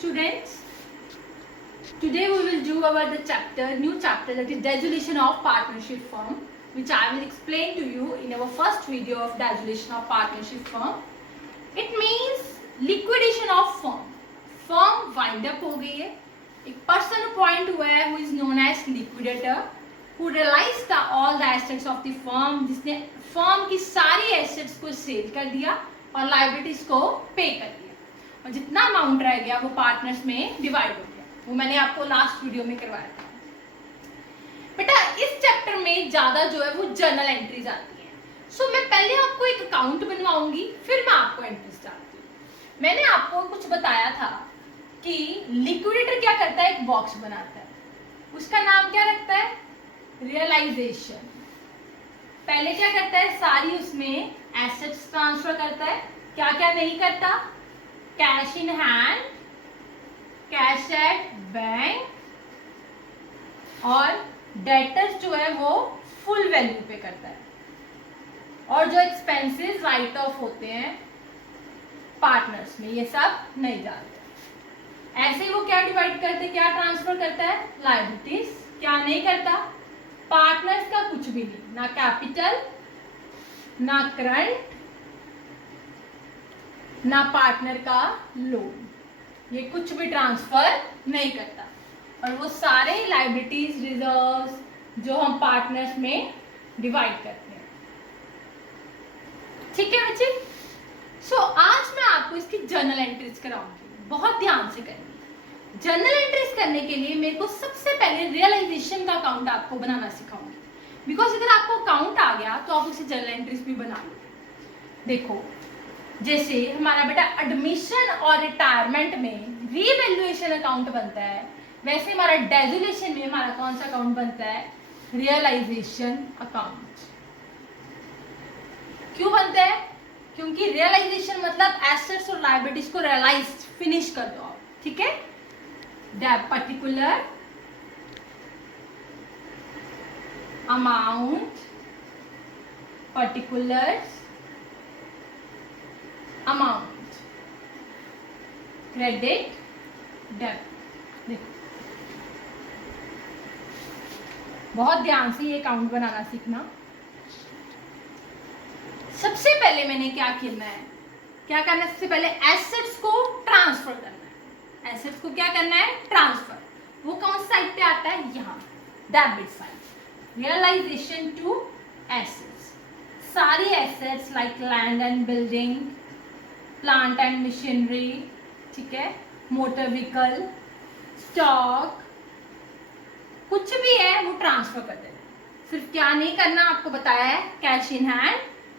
Students, today we will do our new chapter that is dissolution of partnership firm, which I will explain to you in our first video of dissolution of partnership firm. It means liquidation of firm. Firm wind up हो गई है, एक person appoint हुआ है who is known as liquidator, who realized all the assets of the firm, जिसने firm की सारी assets को sell कर दिया और liabilities को pay कर दिया और जितना अमाउंट रह गया वो पार्टनर्स में डिवाइड हो गया। वो मैंने आपको लास्ट वीडियो में करवाया था। बेटा इस चैप्टर में ज्यादा जो है वो जर्नल एंट्रीज आती हैं। सो मैं पहले आपको एक अकाउंट बनवाऊंगी, फिर मैं आपको एंट्रीज डालती हूँ। मैंने आपको कुछ बताया था कि लिक्विडेटर क्या करता है, एक बॉक्स बनाता है, उसका नाम क्या रखता है, रियलाइजेशन। पहले क्या करता है, सारी उसमें एसेट्स ट्रांसफर करता है, क्या क्या नहीं करता, cash in hand, cash at bank और डेटर्स जो है वो फुल वैल्यू पे करता है और जो एक्सपेंसेस राइट ऑफ होते हैं पार्टनर्स में ये सब नहीं डालते। ऐसे ही वो क्या डिवाइड करते, क्या ट्रांसफर करता है, लायबिलिटीज। क्या नहीं करता, पार्टनर्स का कुछ भी नहीं, ना कैपिटल, ना करंट, ना पार्टनर का लोन, ये कुछ भी ट्रांसफर नहीं करता। और वो सारे लायबिलिटीज रिजर्व्स जो हम पार्टनर्स में डिवाइड करते हैं। ठीक है बच्चे। सो आज मैं आपको इसकी जर्नल एंट्रीज कराऊंगी, बहुत ध्यान से करेंगे। जर्नल एंट्रीज करने के लिए मेरे को सबसे पहले रियलाइजेशन का अकाउंट आपको बनाना सिखाऊंगी, बिकॉज अगर आपको अकाउंट आ गया तो आप उसे जर्नल एंट्रीज भी बना लोगे। देखो जैसे हमारा बेटा एडमिशन और रिटायरमेंट में रीवैल्यूएशन अकाउंट बनता है, वैसे हमारा डेसोलेशन में हमारा कौन सा अकाउंट बनता है, रियलाइजेशन अकाउंट। क्यों बनता है, क्योंकि रियलाइजेशन मतलब एसेट्स और लायबिलिटीज को रियलाइज फिनिश कर दो आप। ठीक है, that particular amount, particular amount, credit debit. देखो बहुत ध्यान से ये अकाउंट बनाना सीखना। सबसे पहले मैंने क्या करना है, सबसे पहले एसेट्स को ट्रांसफर करना है। एसेट्स को क्या करना है, ट्रांसफर। वो कौन सी साइड पे आता है, यहाँ debit side. Realization to assets, सारी assets like land and building, plant and machinery, ठीक है, मोटर व्हीकल, स्टॉक, कुछ भी है वो ट्रांसफर कर देना। सिर्फ क्या नहीं करना आपको बताया है, cash in hand,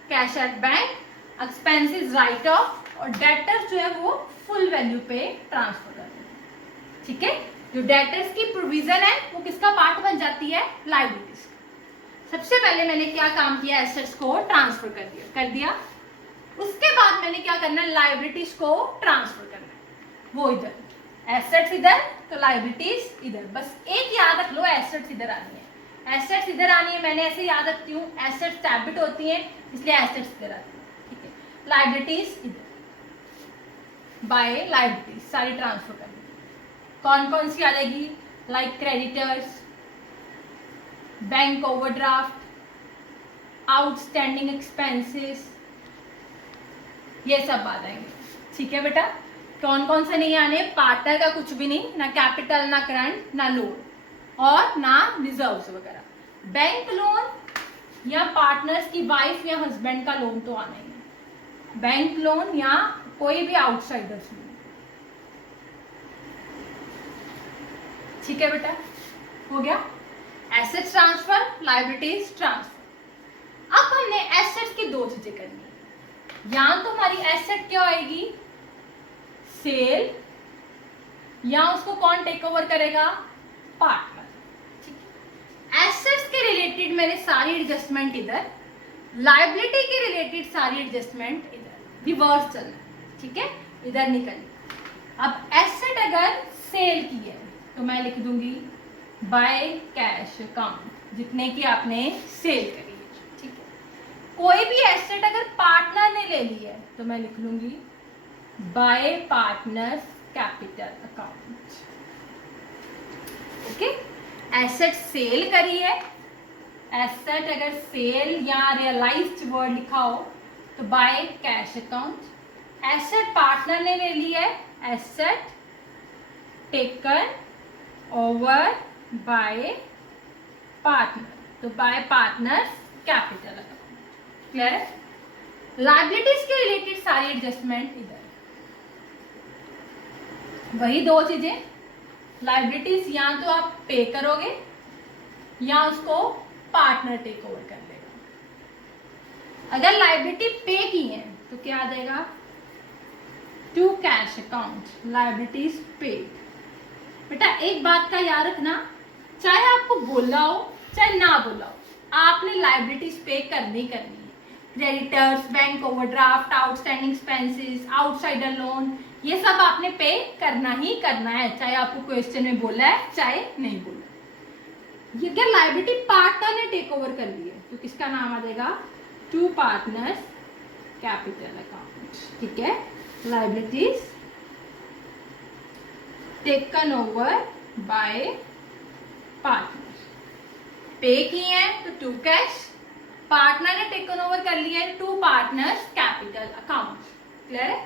cash at bank, expenses right of और डेटर्स जो है वो फुल वैल्यू पे ट्रांसफर कर देना। ठीक है, जो डेटर्स की प्रोविजन है वो किसका पार्ट बन जाती है, लायबिलिटीज का। सबसे पहले मैंने क्या काम किया, एसेट्स को ट्रांसफर कर दिया। उसके बाद मैंने क्या करना है, लायबिलिटीज को ट्रांसफर करना है। वो इधर, एसेट्स इधर तो लायबिलिटीज इधर। बस एक याद रख लो, एसेट्स इधर आनी है, एसेट्स इधर आनी है। मैंने ऐसे याद रखती हूँ, एसेट्स डेबिट होती हैं इसलिए एसेट्स इधर आती है। ठीक है, लायबिलिटीज इधर, बाय लायबिलिटीज सारी ट्रांसफर करनी। कौन कौन सी आ जाएगी, like creditors, bank overdraft, outstanding expenses, ये सब आ जाएंगे। ठीक है बेटा, कौन कौन से नहीं आने, पार्टनर का कुछ भी नहीं, ना कैपिटल, ना करंट, ना लोन और ना रिजर्व्स वगैरह। बैंक लोन या पार्टनर्स की वाइफ या हस्बैंड का लोन तो आना ही है, बैंक लोन या कोई भी आउटसाइडर्स लोन। ठीक है बेटा, हो गया एसेट्स ट्रांसफर, लायबिलिटीज ट्रांसफर। अब हमने एसेट्स की दो चीजें करनी है। या तो हमारी एसेट क्या होएगी, सेल, या उसको कौन टेक ओवर करेगा, पार्टनर। ठीक है, एसेट्स के रिलेटेड मैंने सारी एडजस्टमेंट इधर, लायबिलिटी के रिलेटेड सारी एडजस्टमेंट इधर, रिवर्स चलना है। ठीक है, इधर नहीं करनी। अब एसेट अगर सेल की है तो मैं लिख दूंगी बाय कैश अकाउंट, जितने की आपने सेल करी है। ठीक है, कोई भी एसेट अगर पार्टनर ने ले ली है तो मैं लिख लूंगी by partners capital account. Okay, asset sale करी है, एसेट अगर सेल या रियलाइज्ड वर्ड लिखा हो तो by cash account. Asset partner ने ले ली है, asset taken over by partner, तो by partners capital account. Clear है? लायबिलिटीज के रिलेटेड सारी एडजस्टमेंट इधर, वही दो चीजें, लायबिलिटीज या तो आप पे करोगे या उसको पार्टनर टेक ओवर कर लेगा। अगर लायबिलिटी पे की है तो क्या आ जाएगा, to cash account, liabilities paid. बेटा एक बात का याद रखना, चाहे आपको बोला हो चाहे ना बोला हो, आपने लायबिलिटीज पे करनी करनी है। Creditors, bank overdraft, outstanding expenses, outsider loan, ये सब आपने पे करना ही करना है, चाहे आपको क्वेश्चन में बोला है चाहे नहीं बोला। ये क्या लायबिलिटी पार्टनर ने टेक ओवर कर ली है तो किसका नाम आ जाएगा, टू पार्टनर्स कैपिटल अकाउंट। ठीक है, liabilities taken over by partner, pay की है तो टू कैश, पार्टनर ने टेकन ओवर कर लिया है to partners capital account. Clear है?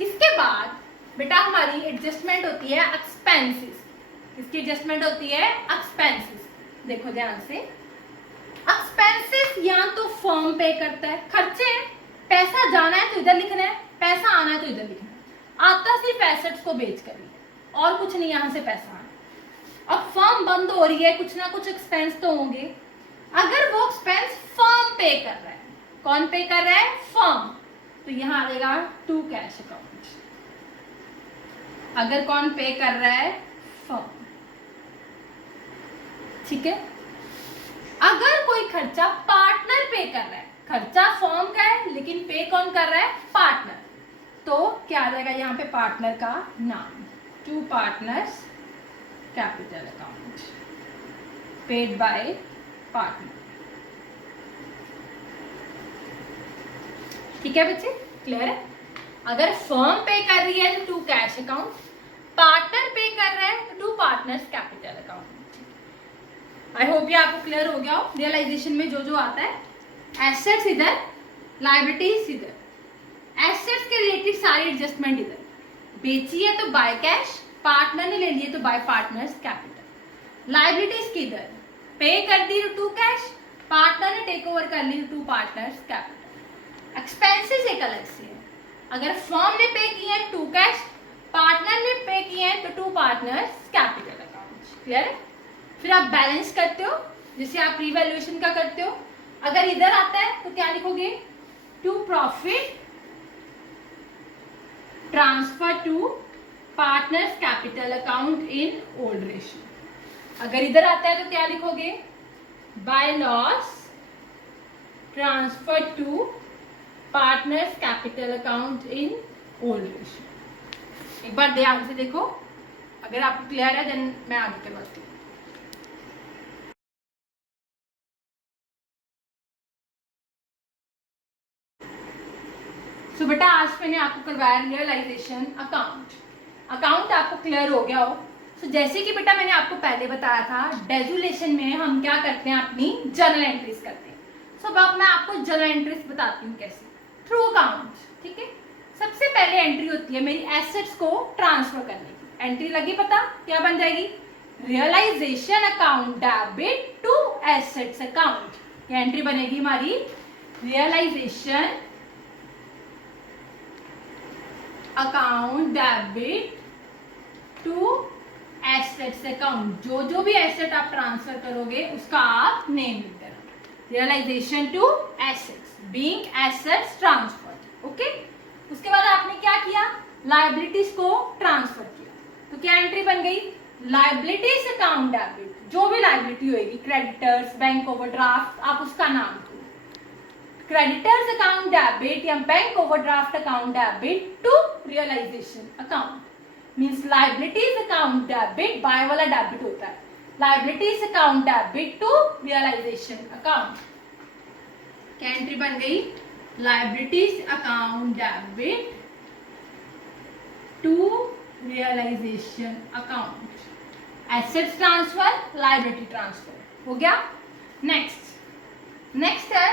इसके बाद बेटा हमारी एडजस्टमेंट होती है एक्सपेंसेस। इसकी एडजस्टमेंट होती है एक्सपेंसेस। देखो ध्यान से, एक्सपेंसेस या तो फर्म पे करता है, खर्चे हैं, पैसा जाना है तो इधर लिखना है, पैसा आना है तो इधर लिखना है। आता सिर्फ एसेट्स को बेच कर ही है और कुछ नहीं, यहां से पैसा आना। अब फर्म बंद हो रही है, कुछ ना कुछ एक्सपेंस तो होंगे। अगर वो एक्सपेंस फर्म पे कर रहा है, कौन पे कर रहा है, फर्म, तो यहां आ जाएगा टू कैश अकाउंट। अगर कौन पे कर रहा है, फर्म। ठीक है, अगर कोई खर्चा पार्टनर पे कर रहा है, खर्चा फर्म का है लेकिन पे कौन कर रहा है, पार्टनर, तो क्या आ जाएगा यहाँ पे पार्टनर का नाम, to partners capital account paid by partner. ठीक है बच्चे, क्लियर है? अगर फर्म पे कर रही है तो टू कैश अकाउंट, पार्टनर पे कर रहा है तो to partners capital account. I hope ये आपको क्लियर हो गया हो। रियलाइजेशन में जो जो आता है, एसेट्स इधर, लायबिलिटीज इधर, एसेट्स के रिलेटेड सारी एडजस्टमेंट इधर, बेची है तो बाय कैश, पार्टनर ने ले लिए तो बाय पार्टनर्स कैपिटल। लायबिलिटीज की इधर, पे कर दी तो टू कैश, पार्टनर ने टेक ओवर कर ली तो टू पार्टनर्स कैपिटल। एक्सपेंसेस एक अलग से है, अगर फर्म ने पे किए हैं टू कैश, पार्टनर ने पे किए हैं तो to partners capital account. Clear है? फिर आप बैलेंस करते हो, जैसे आप रिवैल्यूएशन का करते हो। अगर इधर आता है तो क्या लिखोगे, to profit transfer to partners capital account in old ratio. अगर इधर आता है तो क्या लिखोगे, by loss transfer to partners capital account in old ratio. एक बार ध्यान से देखो, अगर आपको क्लियर है देन मैं आगे करवाती हूँ। तो बेटा आज मैंने आपको करवाया रियलाइजेशन अकाउंट। अकाउंट आपको क्लियर हो गया हो। तो जैसे कि बेटा मैंने आपको पहले बताया था, डेजुलेशन में हम क्या करते हैं, अपनी जर्नल एंट्रीज करते हैं। सो अब मैं आपको जर्नल एंट्रीज बताती हूँ कैसे, थ्रू अकाउंट। ठीक है, सबसे पहले एंट्री होती है मेरी एसेट्स को ट्रांसफर करने की। एंट्री लगी पता, क्या बन जाएगी, realisation account debit to assets account. ये एंट्री बनेगी हमारी realisation account debit to assets account. जो जो भी एसेट आप ट्रांसफर करोगे उसका आप नेम लिख देना, realisation to assets being assets transferred. Okay, उसके बाद आपने क्या किया, लायबिलिटीज को ट्रांसफर किया, तो क्या एंट्री बन गई, लायबिलिटीज अकाउंट डेबिट। जो भी लायबिलिटी होगी, क्रेडिटर्स, बैंक ओवरड्राफ्ट, आप उसका नाम दो, क्रेडिटर्स अकाउंट डेबिट या bank overdraft account debit to realisation account. Means liabilities account debit, by वाला डेबिट होता है, liabilities account debit to realisation account. क्या एंट्री बन गई, liabilities account debit to realisation account. Assets transfer, liability transfer हो गया. Next है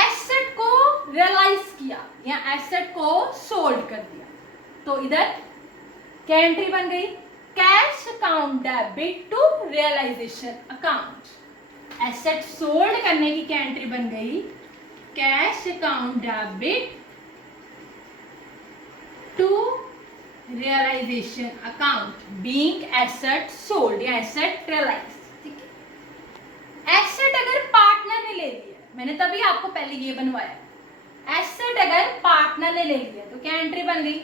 asset को रियलाइज किया या एसेट को सोल्ड कर दिया. तो इधर क्या एंट्री बन गई? Cash account debit to realisation account. Asset sold करने की क्या एंट्री बन गई? Cash account debit to realisation account being asset sold या एसेट रियलाइज. ठीक है. एसेट अगर पार्टनर ने ले लिया, मैंने तभी आपको पहले ये बनवाया, एसेट अगर पार्टनर ने ले लिया तो क्या एंट्री बन गई?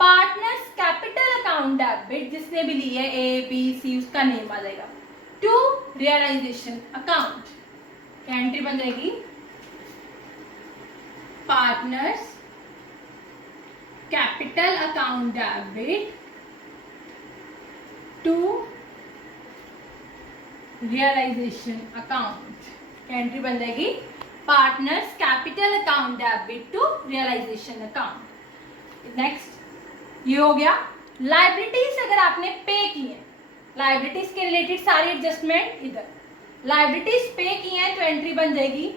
पार्टनर्स कैपिटल अकाउंट डेबिट, जिसने भी ली है ए बी सी उसका नेम आ जाएगा, टू रियलाइजेशन अकाउंट. क्या एंट्री बन जाएगी? Partners capital account debit to realisation account. क्या एंट्री बन जाएगी? Partners capital account debit to realisation account. Next ये हो गया. लाइबिलिटीज अगर आपने पे की है, लाइबिलिटीज के रिलेटेड सारी एडजस्टमेंट इधर, लाइबिलिटीज पे की है तो एंट्री बन जाएगी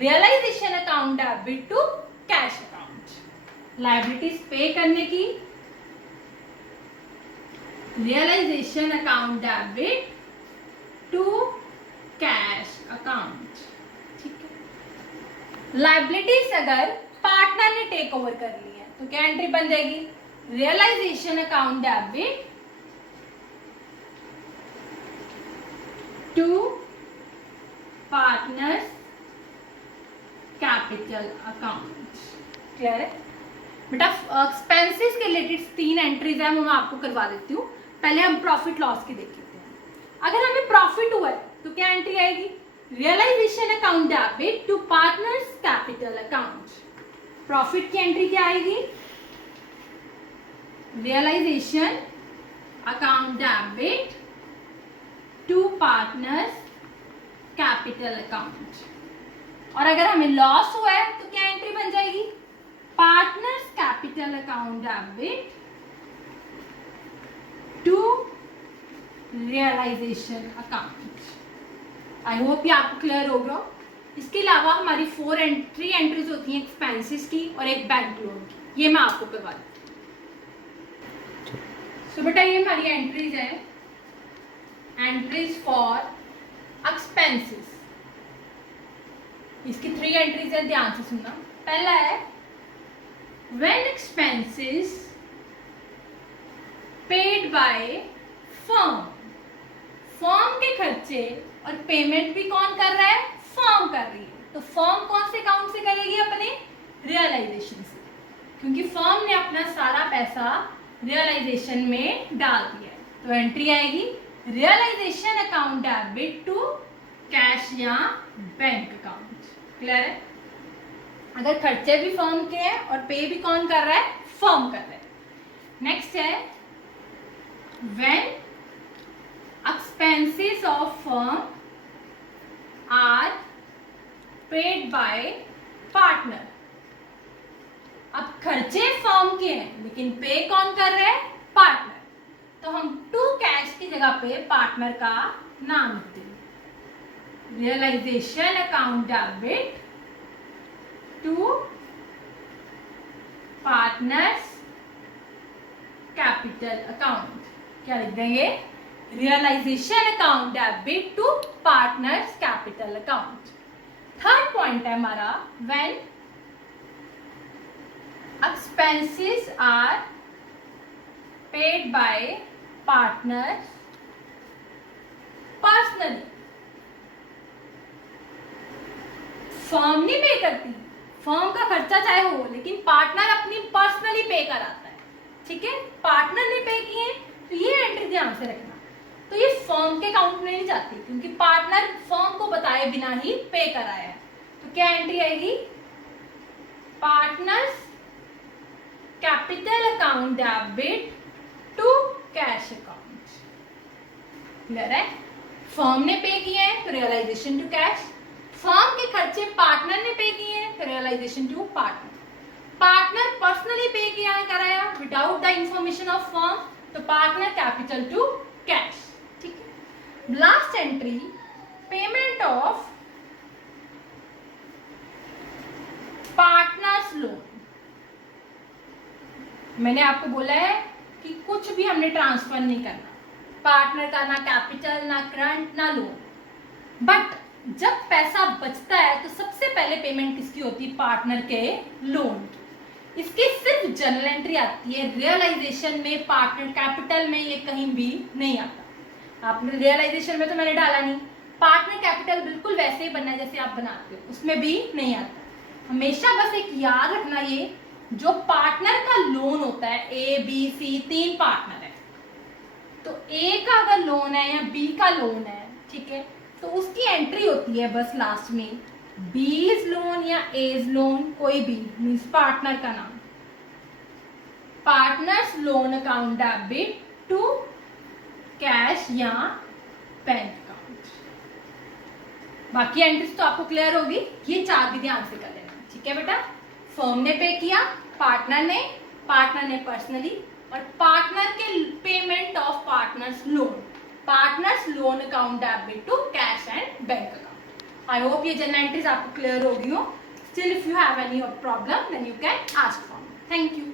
realisation account debit to cash account. Liabilities pay करने की realisation account debit to cash account. ठीक है. लाइबिलिटीज अगर पार्टनर ने टेक ओवर कर ली है तो क्या एंट्री बन जाएगी? Realisation account debit to partners capital account. Clear है बेटा? एक्सपेंसेस के रिलेटेड 3 एंट्रीज है, वो मैं आपको करवा देती हूँ. पहले हम प्रॉफिट लॉस की देख लेते हैं. अगर हमें प्रॉफिट हुआ है तो क्या एंट्री आएगी? Realisation account debit to partners capital account. Profit की एंट्री क्या आएगी? Realisation account debit to partners capital account. और अगर हमें लॉस हुआ है तो क्या एंट्री बन जाएगी? Partners capital account debit to realisation account. I hope ये आपको क्लियर होगा. इसके अलावा हमारी 3 एंट्रीज होती हैं एक्सपेंसेस की और एक बैंक लोन की, ये मैं आपको करवा देती हूँ. तो बेटा ये हमारी एंट्रीज है, एंट्रीज फॉर एक्सपेंसेस. इसकी 3 एंट्रीज है, ध्यान से सुनना. पहला है when expenses paid by firm. Firm के खर्चे और पेमेंट भी कौन कर रहा है? फर्म कर रही है. तो फर्म कौन से अकाउंट से करेगी? अपने रियलाइजेशन से, क्योंकि फर्म ने अपना सारा पैसा रियलाइजेशन में डाल दिया है. तो एंट्री आएगी realisation account debit to cash या बैंक अकाउंट. क्लियर है? अगर खर्चे भी फर्म के हैं और पे भी कौन कर रहा है? फर्म कर रहा है. नेक्स्ट है when expenses of firm are paid by partner. अब खर्चे फर्म के हैं लेकिन पे कौन कर रहे हैं? पार्टनर. तो हम टू कैश की जगह पे पार्टनर का नाम लिखते हैं. Realisation account debit to partners capital account. क्या लिख देंगे? Realisation account debit to partners capital account. Third point है हमारा when expenses are paid by partners personally. Firm नहीं पे करती, फर्म का खर्चा चाहे हो, लेकिन पार्टनर अपनी पर्सनली पे कराता है. ठीक है? पार्टनर ने पे किए तो ये एंट्री ध्यान से रखना. तो ये फर्म के अकाउंट में नहीं जाती क्योंकि पार्टनर फर्म को बताए बिना ही पे कराया है. तो क्या एंट्री आएगी? Partners capital account debit to cash account. Clear है? फर्म ने पे किए हैं तो रियलाइजेशन टू कैश. फर्म के खर्चे पार्टनर ने पे किए हैं तो realisation to partner. Partner personally pay किया कराया without the information of firm, तो पार्टनर कैपिटल टू कैश, ठीक है। Last entry payment of partners loan. मैंने आपको बोला है कि कुछ भी हमने ट्रांसफर नहीं करना, पार्टनर का ना कैपिटल ना करंट ना लोन, बट जब पैसा बचता है तो सबसे पहले पेमेंट किसकी होती है? पार्टनर के लोन की। इसकी सिर्फ जर्नल एंट्री आती है, रियलाइजेशन में पार्टनर कैपिटल में ये कहीं भी नहीं आता। आपने रियलाइजेशन में तो मैंने डाला नहीं, पार्टनर कैपिटल बिल्कुल वैसे ही बनना है जैसे आप बनाते हो, उसमें भी नहीं आता। हमेशा बस एक याद रखना, ये जो पार्टनर का लोन होता है, ए बी सी 3 पार्टनर है, तो ए का अगर लोन है या बी का लोन है, ठीक है, तो उसकी एंट्री होती है बस लास्ट में बीज लोन या एज लोन, कोई भी मीन्स पार्टनर का नाम, partners loan account debit to cash या बैंक अकाउंट। बाकी एंट्रीज तो आपको क्लियर होगी, ये 4 भी ध्यान से कर लेना, ठीक है बेटा। फर्म ने पे किया, पार्टनर ने पर्सनली, और पार्टनर के payment of partners loan account debit to cash and bank account. I hope ये जनरल एंट्रीज आपको क्लियर होगी हो। Still if you have any problem then you can ask for me. Thank you.